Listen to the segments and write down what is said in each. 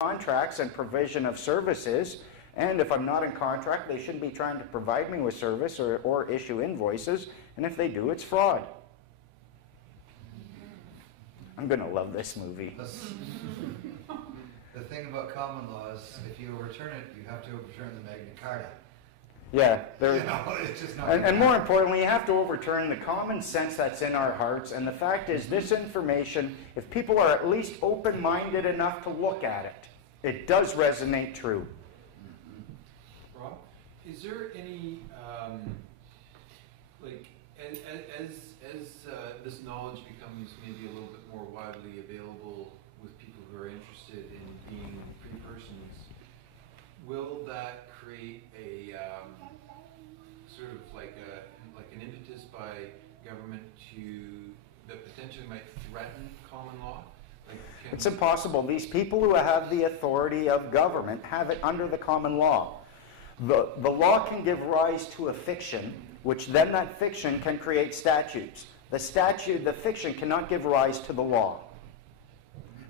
contracts and provision of services, and if I'm not in contract, they shouldn't be trying to provide me with service or issue invoices, and if they do, it's fraud. I'm going to love this movie. The thing about common law is if you overturn it, you have to overturn the Magna Carta. Yeah, it's just not and more importantly, you have to overturn the common sense that's in our hearts, and the fact is this information, if people are at least open-minded enough to look at it, it does resonate true. Rob, is there any, like, as this knowledge becomes maybe a little bit more widely available with people who are interested in being free persons, will that create a sort of like an impetus by government that potentially might threaten common law? It's impossible. These people who have the authority of government have it under the common law. The law can give rise to a fiction, which then that fiction can create statutes. The fiction cannot give rise to the law.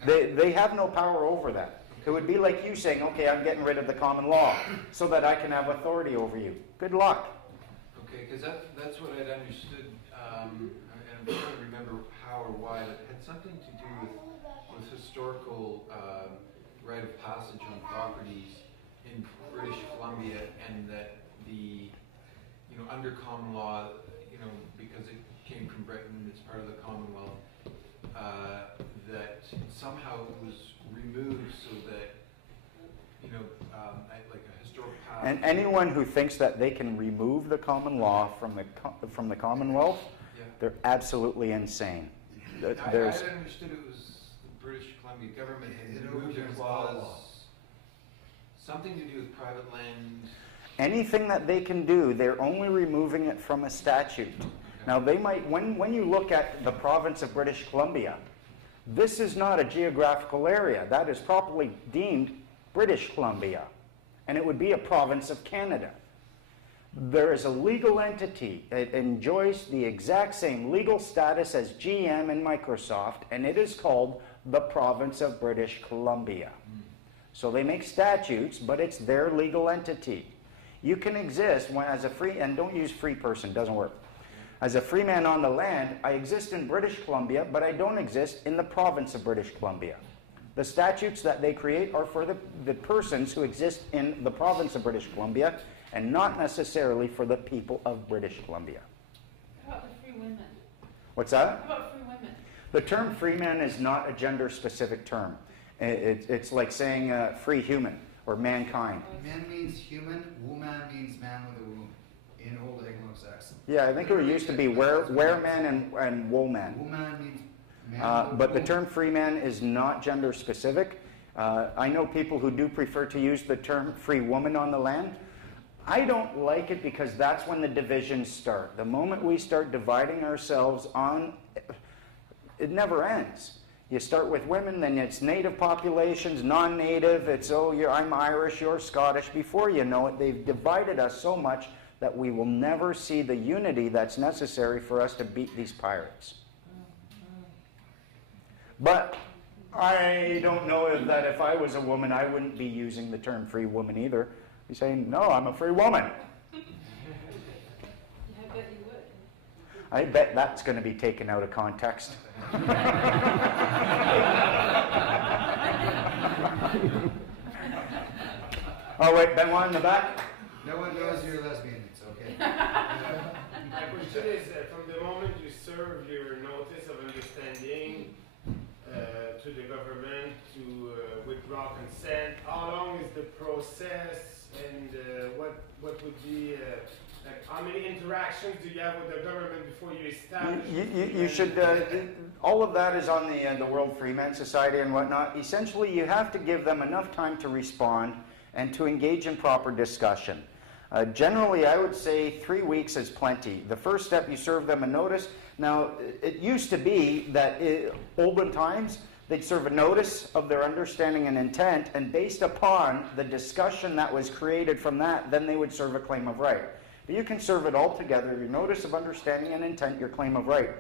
They have no power over that. It would be like you saying, okay, I'm getting rid of the common law so that I can have authority over you. Good luck. Okay, because that's what I'd understood, and I'm trying to remember how or why, but it had something to do with historical right of passage on properties in British Columbia, and that under common law, because it came from Britain, it's part of the Commonwealth, that somehow it was removed so that, like a historical path. And anyone who thinks that they can remove the common law from the Commonwealth, they're absolutely insane. I understood it was the British Columbia government had removed a clause, something to do with private land. Anything that they can do, they're only removing it from a statute. Okay. Now, they might, when you look at the province of British Columbia, this is not a geographical area. That is properly deemed British Columbia, and it would be a province of Canada. There is a legal entity. It enjoys the exact same legal status as GM and Microsoft, and it is called the province of British Columbia. So they make statutes, but it's their legal entity. You can exist as a free, and don't use free person, doesn't work. As a free man on the land, I exist in British Columbia, but I don't exist in the province of British Columbia. The statutes that they create are for the persons who exist in the province of British Columbia, and not necessarily for the people of British Columbia. How about the free women? What's that? How about free women? The term free man is not a gender-specific term. It's like saying free human or mankind. Man means human, woman means man with a womb in Old Anglo-Saxon. Yeah, I think it used to be were-man and woman. Woman means man but the term free man is not gender-specific. I know people who do prefer to use the term free woman on the land. I don't like it because that's when the divisions start. The moment we start dividing ourselves on, it never ends. You start with women, then it's native populations, non-native, it's, I'm Irish, you're Scottish. Before you know it, they've divided us so much that we will never see the unity that's necessary for us to beat these pirates. But I don't know that if I was a woman, I wouldn't be using the term free woman either. I'd be saying, no, I'm a free woman. I bet you would. I bet that's going to be taken out of context. Oh, wait, Benoit in the back? No one knows you're a lesbian, it's okay. My question is, from the moment you serve your notice of understanding to the government to withdraw consent, how long is the process, and what would be, how many interactions do you have with the government before you establish? You should, all of that is on the World Freeman Society and whatnot. Essentially, you have to give them enough time to respond and to engage in proper discussion. Generally, I would say 3 weeks is plenty. The first step, you serve them a notice. Now, it used to be that olden times, they'd serve a notice of their understanding and intent, and based upon the discussion that was created from that, then they would serve a claim of right. But you can serve it all together, your notice of understanding and intent, your claim of right.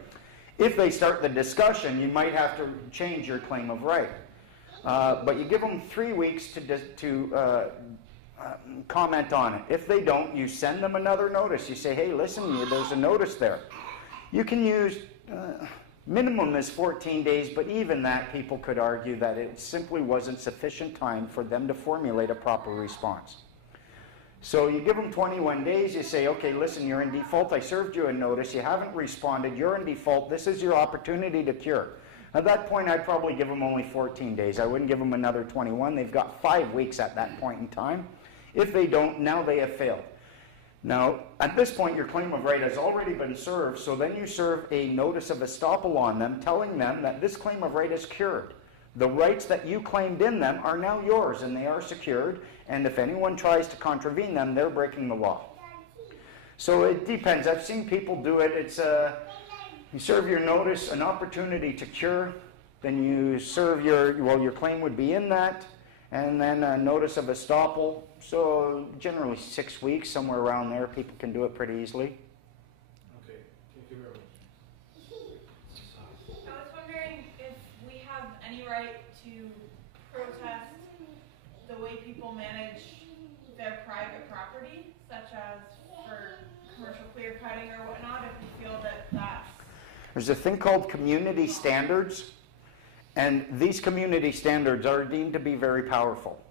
If they start the discussion, you might have to change your claim of right. But you give them 3 weeks to comment on it. If they don't, you send them another notice. You say, hey, listen, there's a notice there. You can use, minimum is 14 days, but even that, people could argue that it simply wasn't sufficient time for them to formulate a proper response. So you give them 21 days, you say, okay, listen, you're in default. I served you a notice. You haven't responded. You're in default. This is your opportunity to cure. At that point, I'd probably give them only 14 days. I wouldn't give them another 21. They've got 5 weeks at that point in time. If they don't, now they have failed. Now, at this point, your claim of right has already been served, so then you serve a notice of estoppel on them, telling them that this claim of right is cured. The rights that you claimed in them are now yours, and they are secured, and if anyone tries to contravene them, they're breaking the law. So it depends. I've seen people do it. It's you serve your notice, an opportunity to cure, then you serve your claim would be in that, and then a notice of estoppel. So generally 6 weeks, somewhere around there, people can do it pretty easily. Okay, thank you very much. I was wondering if we have any right to protest the way people manage their private property, such as for commercial clear cutting or whatnot, if we feel that that's... There's a thing called community standards, and these community standards are deemed to be very powerful.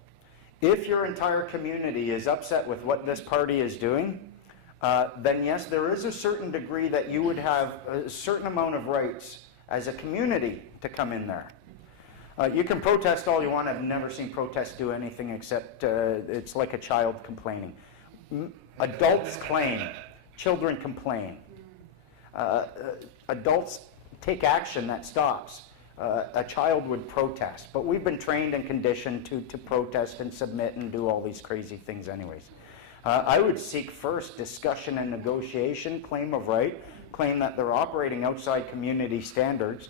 If your entire community is upset with what this party is doing, then yes, there is a certain degree that you would have a certain amount of rights as a community to come in there. You can protest all you want. I've never seen protests do anything except it's like a child complaining. Adults claim, children complain. Adults take action that stops. A child would protest, but we've been trained and conditioned to protest and submit and do all these crazy things anyways. I would seek first discussion and negotiation, claim of right, claim that they're operating outside community standards.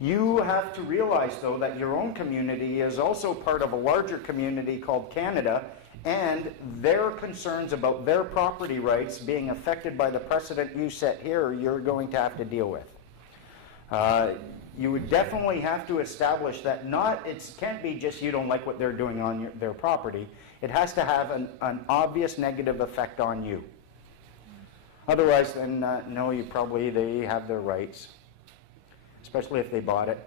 You have to realize, though, that your own community is also part of a larger community called Canada, and their concerns about their property rights being affected by the precedent you set here, you're going to have to deal with. You would definitely have to establish that it can't be just you don't like what they're doing on their property. It has to have an obvious negative effect on you. Otherwise, then, no, they have their rights, especially if they bought it.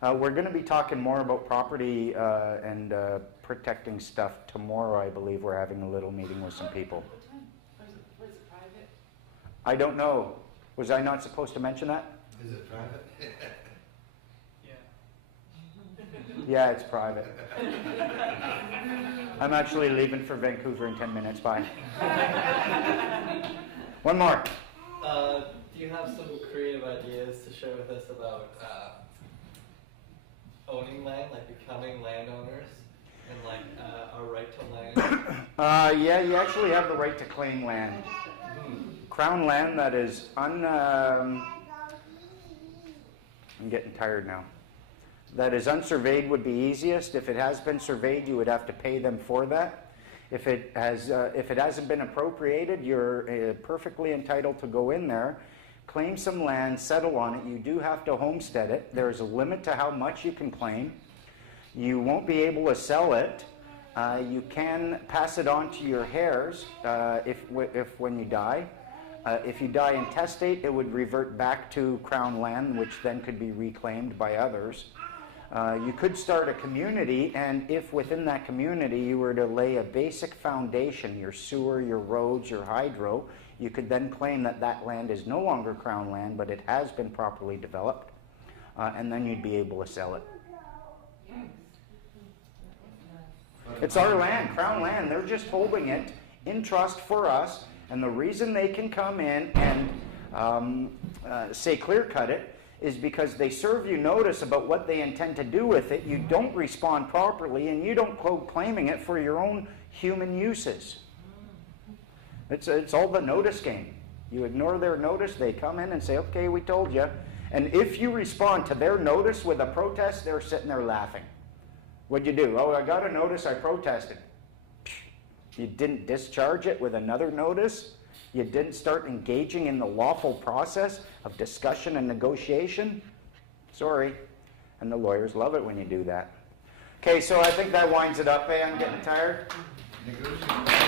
We're going to be talking more about property and protecting stuff tomorrow, I believe. We're having a little meeting with some people. Was it private? I don't know. Was I not supposed to mention that? Is it private? Yeah, it's private. I'm actually leaving for Vancouver in 10 minutes. Bye. One more. Do you have some creative ideas to share with us about owning land, like becoming landowners, and like our right to land? Yeah, you actually have the right to claim land. Crown land that is I'm getting tired now. That is unsurveyed would be easiest. If it has been surveyed, you would have to pay them for that. If it hasn't been appropriated, you're perfectly entitled to go in there, claim some land, settle on it. You do have to homestead it. There's a limit to how much you can claim. You won't be able to sell it. You can pass it on to your heirs if when you die. If you die intestate, it would revert back to Crown land, which then could be reclaimed by others. You could start a community, and if within that community you were to lay a basic foundation, your sewer, your roads, your hydro, you could then claim that that land is no longer Crown land, but it has been properly developed, and then you'd be able to sell it. It's our land, Crown land. They're just holding it in trust for us, and the reason they can come in and say clear cut it is because they serve you notice about what they intend to do with it. You don't respond properly, and you don't go claiming it for your own human uses. It's all the notice game. You ignore their notice, they come in and say, okay, we told you. And if you respond to their notice with a protest, they're sitting there laughing. What'd you do? Oh, I got a notice, I protested. You didn't discharge it with another notice. You didn't start engaging in the lawful process of discussion and negotiation. Sorry. And the lawyers love it when you do that. Okay, so I think that winds it up. Hey, I'm getting tired. Negotiate.